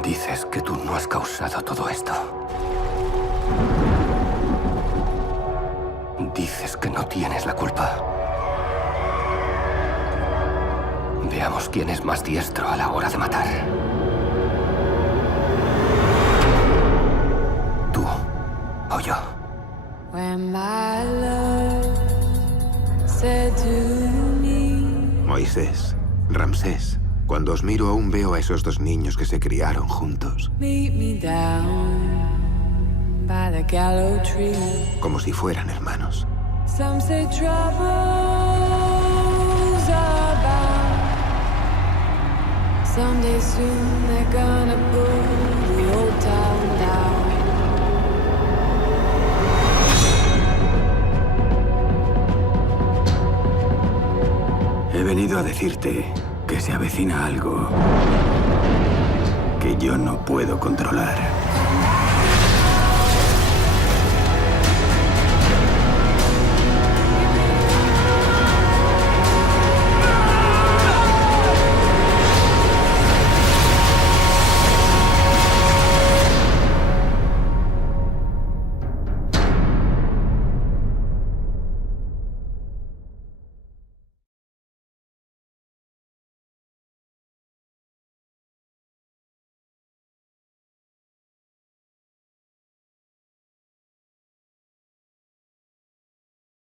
Dices que tú no has causado todo esto. Dices que no tienes la culpa. Veamos quién es más diestro a la hora de matar. ¿Tú o yo? Moisés, Ramsés, cuando os miro aún veo a esos dos niños que se criaron juntos. Como si fueran hermanos. Someday soon they're gonna pull the old town down. He venido a decirte que se avecina algo que yo no puedo controlar.